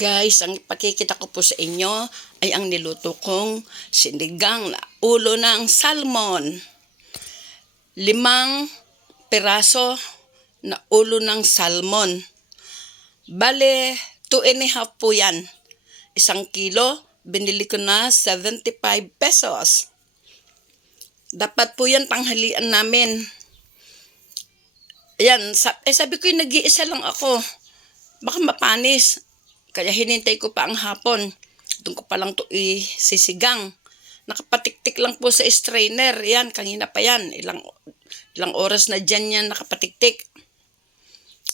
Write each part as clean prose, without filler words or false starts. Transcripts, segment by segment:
Guys, ang ipakikita ko po sa inyo ay ang niluto kong sinigang na ulo ng salmon. 5 piraso na ulo ng salmon. Bale, 2.5 po yan. 1 kilo, binili ko na 75 pesos. Dapat po yan tanghalian namin. Ayan, sabi ko yung nag-iisa lang ako. Baka mapanis. Kaya hinintay ko pa ang hapon. Doon ko pa lang to isisigang. Nakapatiktik lang po sa strainer. Yan, kanina pa yan. Ilang oras na dyan yan nakapatiktik.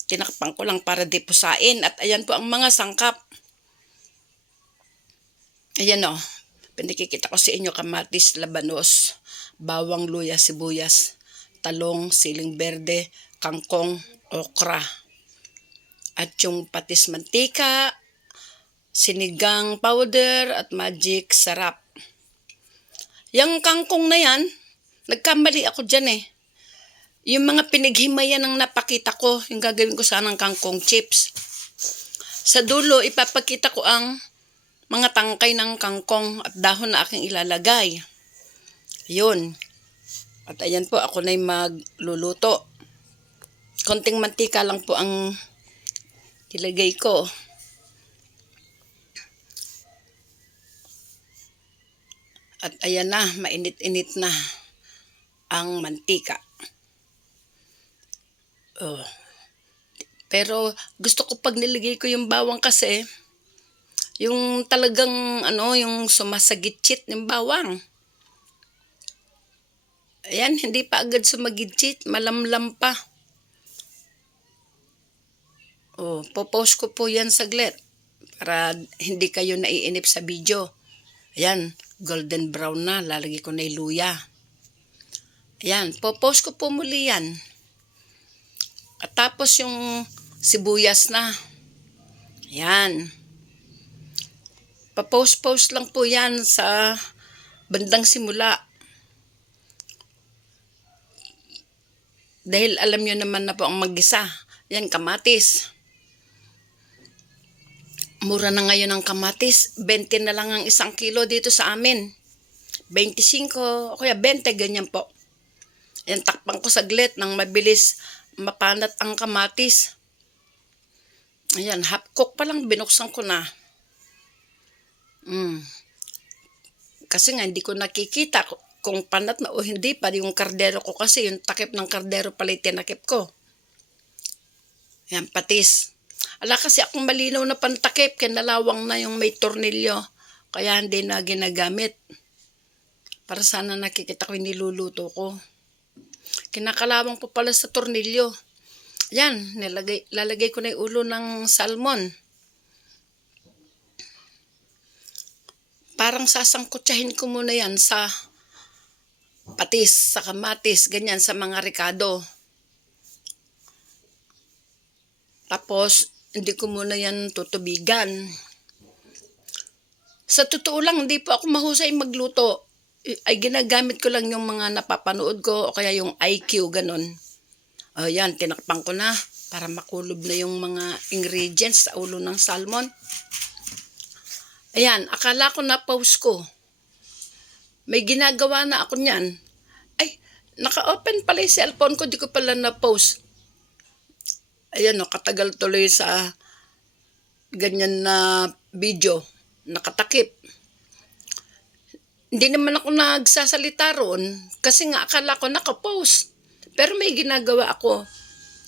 Tinakpan ko lang para di pusain. At ayan po ang mga sangkap. Ayan o. Pinikikita ko sa inyo kamatis, labanos, bawang, luya, sibuyas, talong, siling berde, kangkong, okra. At yung patis mantika, sinigang powder at magic sarap. Yung kangkong na yan, nagkamali ako dyan eh. Yung mga pinaghimayan ng napakita ko, yung gagawin ko sanang kangkong chips. Sa dulo, ipapakita ko ang mga tangkay ng kangkong at dahon na aking ilalagay. Yun. At ayan po, ako na'y magluluto. Konting mantika lang po ang ilagay ko. At ayan na, mainit-init na ang mantika. Oh. Pero gusto ko pag nilagay ko yung bawang kasi, yung talagang yung sumasagitchit ng bawang. Ayan, hindi pa agad sumagitchit, malamlam pa. Oh, popost ko po yan saglit para hindi kayo naiinip sa video. Ayan, golden brown na. Lalagay ko na yung luya. Ayan, popost ko po muli yan. At tapos yung sibuyas na. Ayan. Papost-post lang po yan sa bandang simula. Dahil alam nyo naman na po ang mag-isa. Ayan, kamatis. Mura na ngayon ang kamatis. 20 na lang ang 1 kilo dito sa amin. 25 o kaya 20, ganyan po. Yan, takpan ko saglit nang mabilis mapanat ang kamatis. Ayan, half cook pa lang, binuksan ko na. Kasi nga, hindi ko nakikita kung panat na o hindi pa. Yung kardero ko kasi, yung takip ng kardero pala tinakip ko. Ayan, patis. Ala kasi akong malinaw na pantakip, kinalawang na yung may tornilyo. Kaya hindi na ginagamit. Para sana nakikita ko yung niluluto ko. Kinakalawang po pala sa tornilyo. Yan, lalagay ko na yung ulo ng salmon. Parang sasangkutsahin ko muna yan sa patis, sa kamatis, ganyan, sa mga ricado. Tapos, hindi ko muna yan tutubigan. Sa totoo lang, hindi po ako mahusay magluto. Ay ginagamit ko lang yung mga napapanood ko o kaya yung IQ, ganun. O yan, tinakpan ko na para makulob na yung mga ingredients sa ulo ng salmon. Ayan, akala ko na-pause ko. May ginagawa na ako niyan. Ay, naka-open pala yung cellphone ko, di ko pala na-pause. Ayan o, katagal tuloy sa ganyan na video. Nakatakip. Hindi naman ako nagsasalita roon kasi nga akala ko naka-pause. Pero may ginagawa ako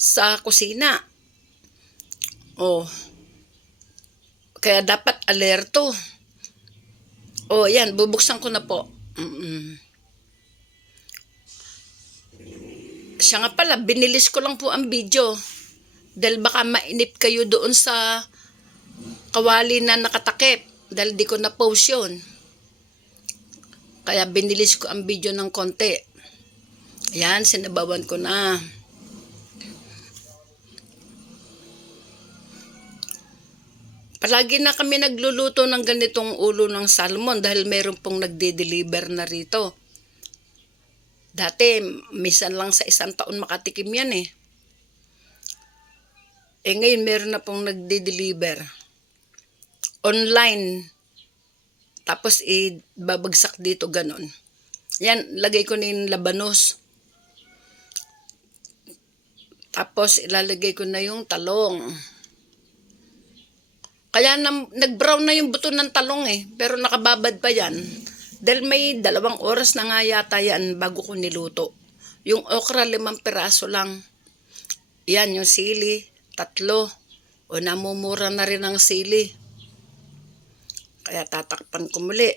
sa kusina. Oh. Kaya dapat alerto. Oh, yan, bubuksan ko na po. Siya nga pala, binilis ko lang po ang video. Dahil baka mainip kayo doon sa kawali na nakatakip. Dahil di ko na-post yun. Kaya binilis ko ang video ng konti. Ayan, sinabawan ko na. Palagi na kami nagluluto ng ganitong ulo ng salmon dahil meron pong nagde-deliver na rito. Dati, minsan lang sa 1 taon makatikim yan eh. Ngayon meron na pong nagde-deliver. online. Tapos ibabagsak dito ganon. Yan, lagay ko na yung labanos. Tapos ilalagay ko na yung talong. Kaya nag-brown na yung buto ng talong pero nakababad pa yan. Dahil may 2 oras na nga yata yan bago ko niluto. Yung okra 5 piraso lang. Yan, yung sili, 3. O namumura na rin ang sili. Kaya tatakpan ko muli.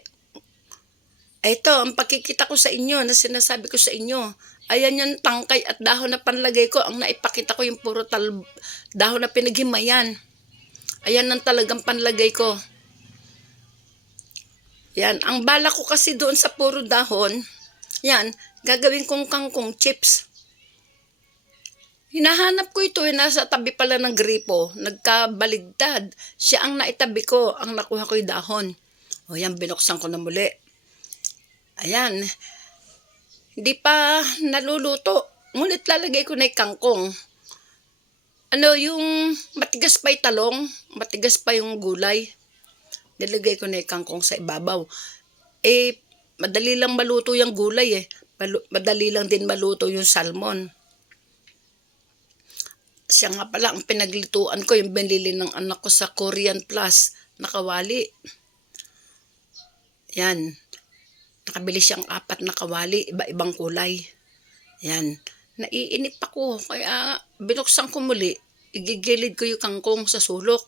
Ito, ang pakikita ko sa inyo, na sinasabi ko sa inyo. Ayan yung tangkay at dahon na panlagay ko. Ang naipakita ko yung puro dahon na pinaghimayan. Ayan ang talagang panlagay ko. Yan, ang bala ko kasi doon sa puro dahon, yan, gagawin kong kangkong chips. Hinahanap ko ito, nasa tabi pala ng gripo, nagkabaligtad. Siya ang naitabi ko, ang nakuha ko yung dahon. O yan, binuksan ko na muli. Ayan, hindi pa naluluto. Ngunit lalagay ko na yung kangkong. Yung matigas pa yung talong, matigas pa yung gulay. Nilagay ko na yung kangkong sa ibabaw. Madali lang maluto yung gulay Madali lang din maluto yung salmon. Siya nga pala ang pinaglituan ko, yung binili ng anak ko sa Korean Plus, nakawali. Yan. Nakabili siyang 4 na kawali, iba-ibang kulay. Yan. Naiinip ako, kaya binuksan ko muli, igigilid ko yung kangkong sa sulok.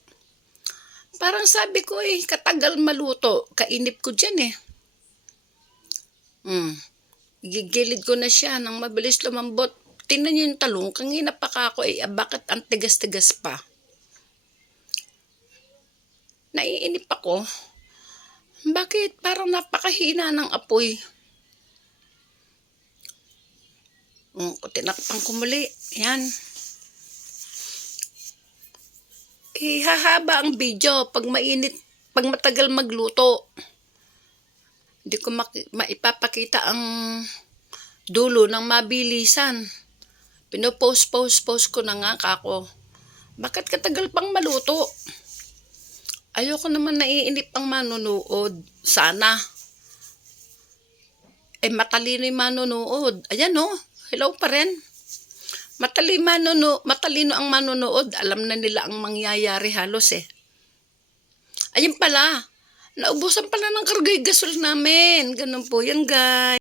Parang sabi ko katagal maluto, kainip ko dyan Igigilid ko na siya nang mabilis lumambot. Tingnan niyo yung talong, kanina pa ako bakit ang tigas-tigas pa? Naiinip ako, bakit parang napakahina ng apoy? Tinakpan ko muli. Yan. Hahaba ang video pag mainit, pag matagal magluto. Hindi ko maipapakita ang dulo ng mabilisan. Pinopost ko na nga kako. Bakit katagal pang maluto? Ayoko naman naiinip ang manunood. Sana. Matalino yung manunood. Ayan hello pa rin. Matalino ang manonood. Alam na nila ang mangyayari halos Ayun pala. Naubusan pala ng kargay gasol namin. Ganun po yan guys.